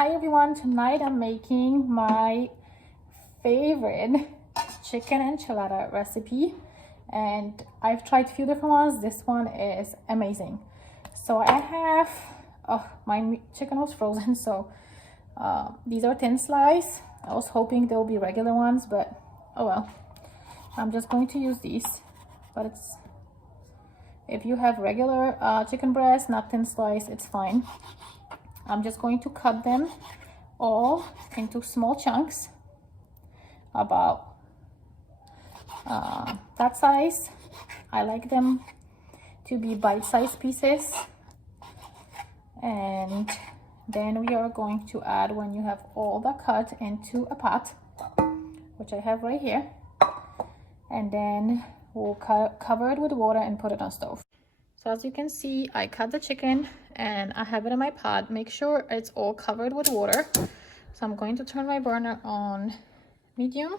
Hi everyone, tonight I'm making my favorite chicken enchilada recipe, and I've tried a few different ones. This one is amazing. So I have, my chicken was frozen, so these are thin slice. I was hoping they'll be regular ones, but oh well. I'm just going to use these, but it's, if you have regular chicken breast, not thin slice, it's fine. I'm just going to cut them all into small chunks, about that size. I like them to be bite-sized pieces. And then we are going to add, when you have all the cut, into a pot, which I have right here. And then we'll cover it with water and put it on stove. So as you can see, I cut the chicken and I have it in my pot. Make sure it's all covered with water. So I'm going to turn my burner on medium,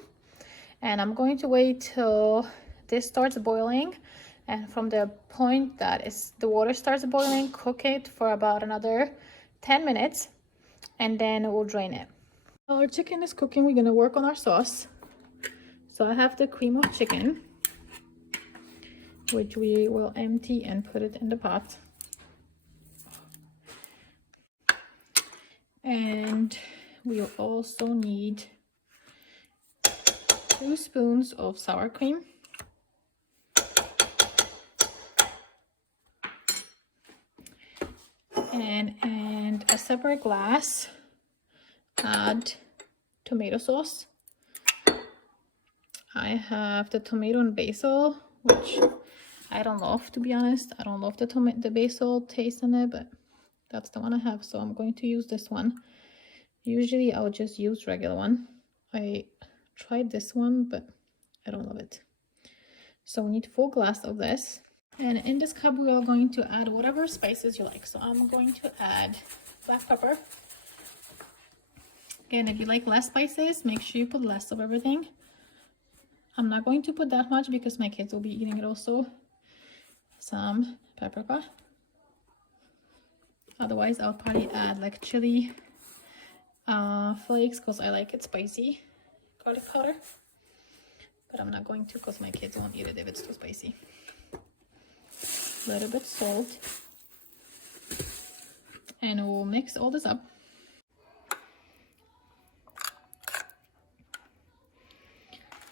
and I'm going to wait till this starts boiling. And from the point that the water starts boiling, cook it for about another 10 minutes, and then we'll drain it. While our chicken is cooking, we're gonna work on our sauce. So I have the cream of chicken, which we will empty and put it in the pot. And we'll also need 2 spoons of sour cream. And a separate glass, add tomato sauce. I have the tomato and basil, which I don't love, to be honest. I don't love the basil taste in it, but that's the one I have, so I'm going to use this one. Usually I'll just use regular one. I tried this one, but I don't love it. So we need 4 glasses of this. And in this cup we are going to add whatever spices you like. So I'm going to add black pepper. Again, if you like less spices, make sure you put less of everything. I'm not going to put that much because my kids will be eating it also. Some paprika. Otherwise, I'll probably add like chili flakes because I like it spicy. Garlic powder. But I'm not going to because my kids won't eat it if it's too spicy. A little bit salt. And we'll mix all this up.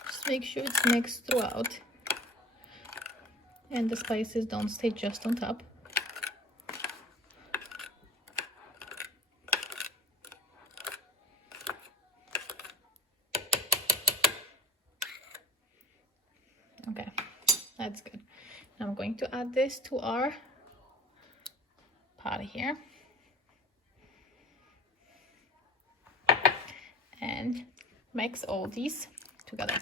Just make sure it's mixed throughout. And the spices don't stay just on top. Okay, that's good. Now I'm going to add this to our pot here. And mix all these together.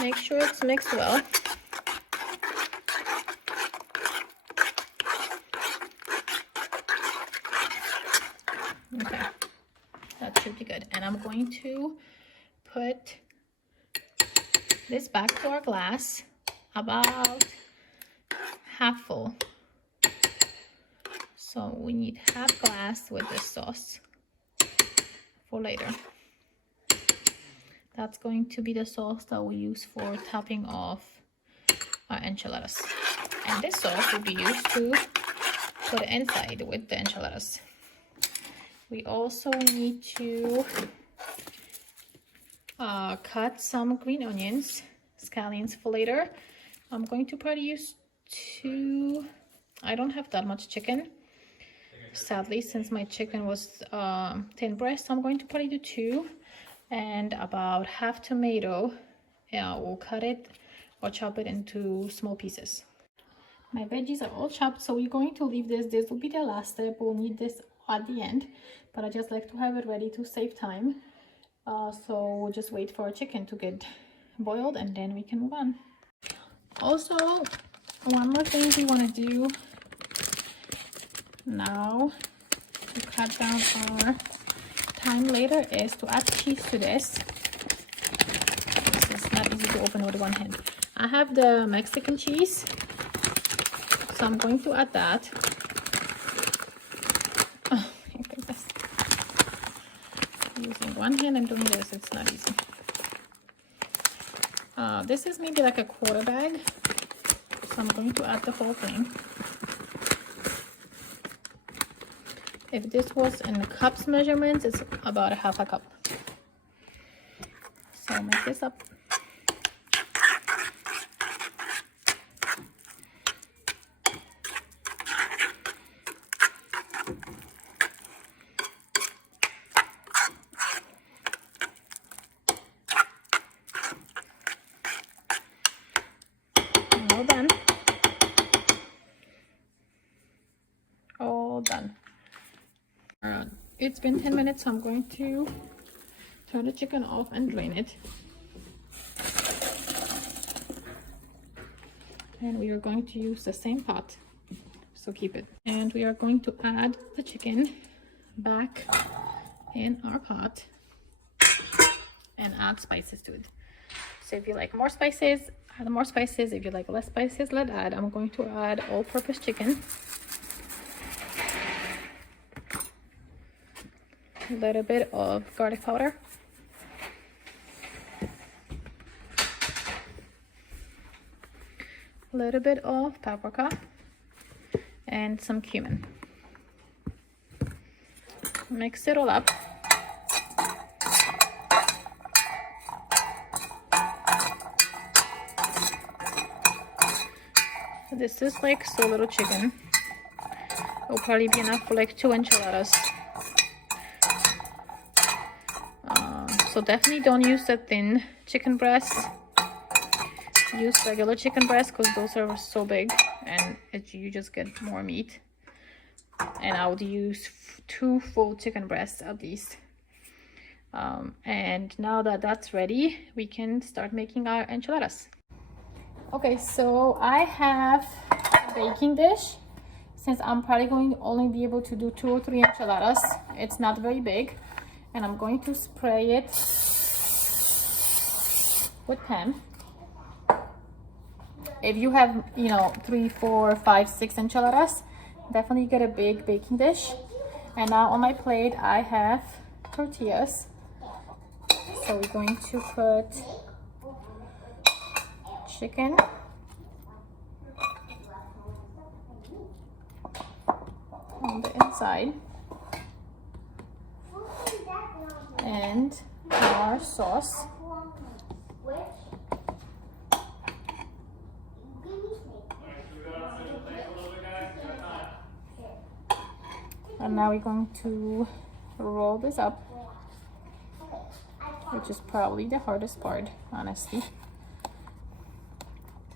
Make sure it's mixed well. Okay, that should be good. And I'm going to put this back to our glass, about half full. So we need half glass with this sauce for later. That's going to be the sauce that we use for topping off our enchiladas. And this sauce will be used to put inside with the enchiladas. We also need to cut some green onions, scallions for later. I'm going to probably use 2. I don't have that much chicken, sadly, since my chicken was thin breast. So I'm going to probably do 2. And about half tomato. We'll cut it or chop it into small pieces. My veggies are all chopped, so we're going to leave this. This will be the last step. We'll need this at the end, but I just like to have it ready to save time. So we'll just wait for our chicken to get boiled, and then we can move on. Also, one more thing we want to do now to cut down our time later is to add cheese to this. This is not easy to open with one hand. I have the Mexican cheese, so I'm going to add that. Oh my goodness. Using one hand and doing this, it's not easy. This is maybe like a quarter bag, so I'm going to add the whole thing. If this was in cups measurements, it's about a half a cup. So I'll make this up. All done. All done. It's been 10 minutes, so I'm going to turn the chicken off and drain it. And we are going to use the same pot, so keep it. And we are going to add the chicken back in our pot and add spices to it. So if you like more spices, add more spices. If you like less spices, let add. I'm going to add all-purpose chicken. A little bit of garlic powder. A little bit of paprika and some cumin. Mix it all up. This is like so little chicken. It'll probably be enough for like 2 enchiladas. So definitely don't use the thin chicken breasts. Use regular chicken breasts because those are so big and you just get more meat. And I would use 2 full chicken breasts at least. And now that that's ready, we can start making our enchiladas. Okay, so I have a baking dish. Since I'm probably going to only be able to do 2 or 3 enchiladas, it's not very big. And I'm going to spray it with pan. If you have, 3, 4, 5, 6 enchiladas, definitely get a big baking dish. And now on my plate, I have tortillas. So we're going to put chicken, on the inside, and our sauce. And now we're going to roll this up, which is probably the hardest part, honestly.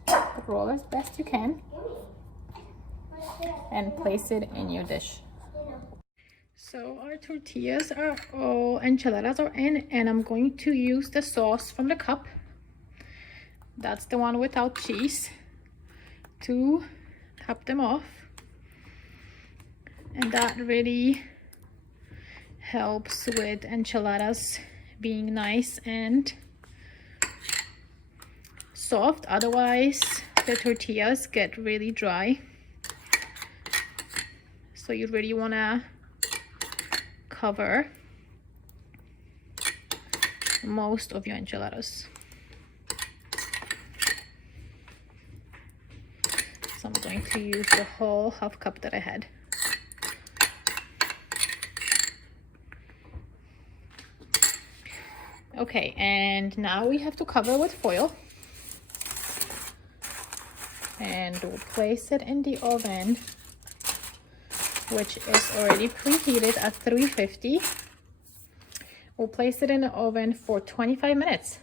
But roll as best you can and place it in your dish. So our tortillas are all, enchiladas are in, and I'm going to use the sauce from the cup. That's the one without cheese, to top them off. And that really helps with enchiladas being nice and soft. Otherwise, the tortillas get really dry. So you really want to cover most of your enchiladas. So I'm going to use the whole half cup that I had. Okay, and now we have to cover with foil. And we'll place it in the oven, which is already preheated at 350. We'll place it in the oven for 25 minutes.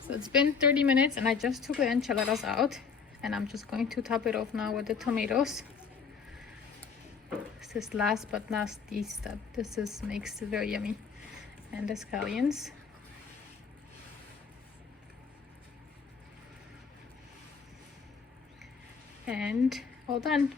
So it's been 30 minutes and I just took the enchiladas out, and I'm just going to top it off now with the tomatoes. This is last but not least step. This makes it very yummy. And the scallions. And all done.